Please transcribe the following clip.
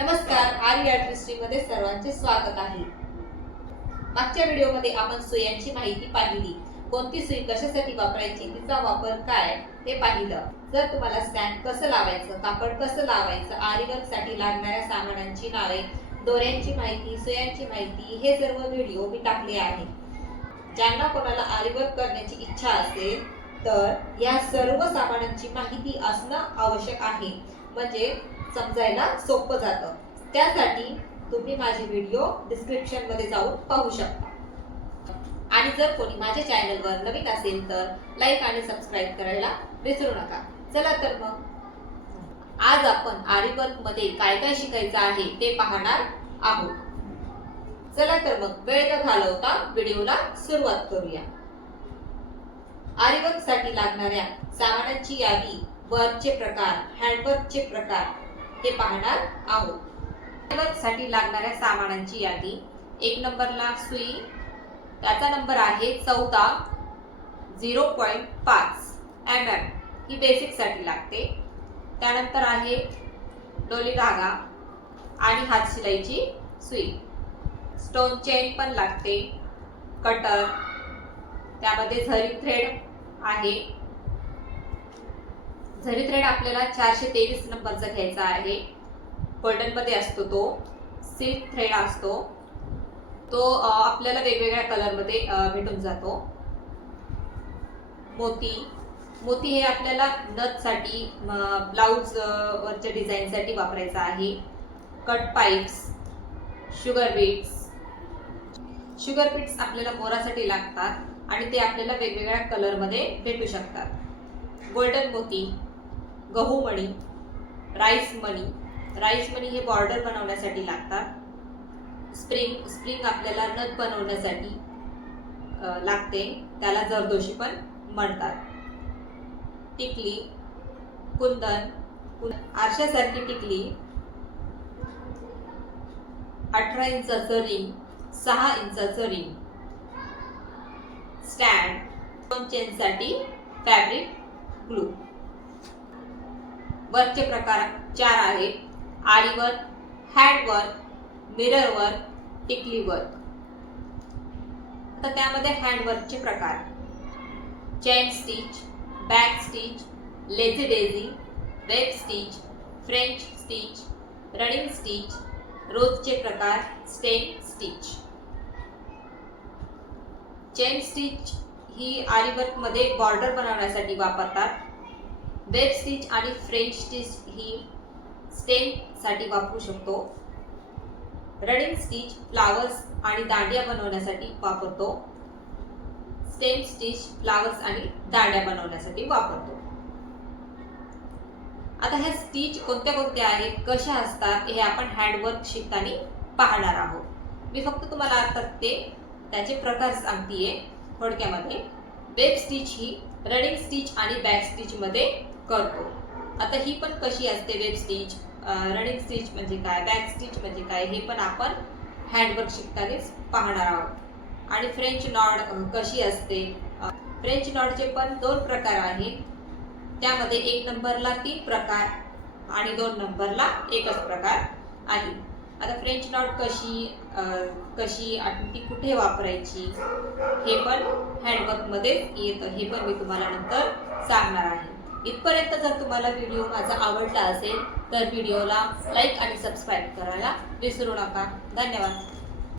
नमस्कार, आर्य आर्टिस्ट्री मध्ये सर्वांचे स्वागत आहे। मागच्या व्हिडिओमध्ये आपण सुयांची माहिती पाहिली, कोणती सुई कशासाठी वापरायची, तिचा वापर काय ते पाहिलं। जर तुम्हाला स्टँड कसं लावायचं, कापड कसं लावायचं, आरी वर्क साठी लागणाऱ्या सामानांची नावे, दोऱ्यांची माहिती, सुयांची माहिती हे सर्व व्हिडिओ मी टाकले आहे। ज्यांना कोणाला आरी वर्क करण्याची इच्छा असेल तर या सर्व सामानांची माहिती असणं आवश्यक आहे, म्हणजे समजायला सोपं जातं। त्यासाठी तुम्ही माझे व्हिडिओ डिस्क्रिप्शन मध्ये जाऊन पाहू शकता। आणि जर कोणी माझ्या चॅनलवर नवीन असेल तर लाईक आणि सबस्क्राईब करायला विसरू नका। चला तर मग आज आपण आरी वर्क मध्ये काय काय शिकायचं आहे ते पाहणार आहोत। चला तर मग वेळ न घालवता व्हिडिओला सुरुवात करूया। आरी वर्क साठी लागणाऱ्या सामानांची यादी, वर्कचे प्रकार, हँडवर्कचे प्रकार हे पाहणार आहोत। हँडवर्क साठी लागणाऱ्या सामानांची यादी, 1 नंबरला सुई, त्याचा नंबर आहे 14 0.5 mm, ही बेसिक साठी लागते। त्यानंतर आहे डोली धागा आणि हात शिलाईची सुई, स्टोन चेन पण लागते, कटर, त्यामध्ये झरी थ्रेड आहे। झरी थ्रेड आपल्याला 423 नंबरचा घ्यायचा आहे, गोल्डन मध्ये असतो तो। सिल्क थ्रेड असतो तो आपल्याला वेगवेगळ्या कलर मध्ये भेटून जातो। मोती, मोती हे आपल्याला नथ साठी, ब्लाउज वरच्या डिझाइन साठी वापरायचा आहे। Cut pipes, sugar beets, sugar beets आपल्याला मोरासाठी लागतात आणि ते आपल्याला वेगवेगळ्या कलर मध्ये भेटू शकतात। गोल्डन मोती, गहू मणी, राईस मणी, राईस मणी हे बॉर्डर बनवण्यासाठी लागतात। स्प्रिंग, स्प्रिंग आपल्याला नथ बनवण्यासाठी लागते, त्याला जरदोशी पण म्हणतात। टिकली, कुंदन, आरशासारखी टिकली, 18 इंचाचं रिंग, 6 इंचाचं रिंग, स्टँड, स्टोन चेन साठी फॅब्रिक ग्लू। वर्कचे प्रकार 4 आहेत, aari work, hand work, mirror work, टिकली वर्क। आता त्यामध्ये हँड वर्कचे प्रकार, chain stitch, back stitch, lazy daisy, web stitch, French stitch, running stitch, रोजचे प्रकार, स्टेन स्टिच। चेन स्टिच ही आरी वर्क मध्ये बॉर्डर बनवण्यासाठी वापरतात। वेब स्टिच आणि फ्रेंच स्टिच ही स्टेन साठी वापरू शकतो। रनिंग स्टिच फ्लावर्स आणि दांडिया बनवण्यासाठी वापरतो। स्टेन स्टिच फ्लावर्स आणि दांडिया बनवण्यासाठी वापरतो। आता ह्या स्टिच कोणत्या कोणत्या आहेत, कशा असतात हे आपण हँडवर्क शिकताना पाहणार आहोत। मी फक्त तुम्हाला आता त्याचे प्रकार सांगतेय थोडक्यामध्ये। वेब स्टिच ही रनिंग स्टिच आणि बॅक स्टिच मध्ये करतो। आता ही पण कशी असते वेब स्टिच, रनिंग स्टिच म्हणजे काय, बॅक स्टिच म्हणजे काय, हे पण आपण हँडवर्क शिकतानाच पाहणार आहोत। आणि फ्रेंच नॉड कशी असते, फ्रेंच नॉडचे पण 2 प्रकार आहेत, त्यामध्ये 1 नंबरला 3 प्रकार आणि 2 नंबरला 1च प्रकार आहे। आता फ्रेंच नॉट कशी आणि ती कुठे वापरायची हे पण हँडवर्क मध्ये येतं, हे पण मी तुम्हाला नंतर सांगणार आहे। इथपर्यंत जर तुम्हाला व्हिडिओ माझा आवडला असेल तर व्हिडिओला लाईक आणि सबस्क्राईब करायला विसरू नका। धन्यवाद।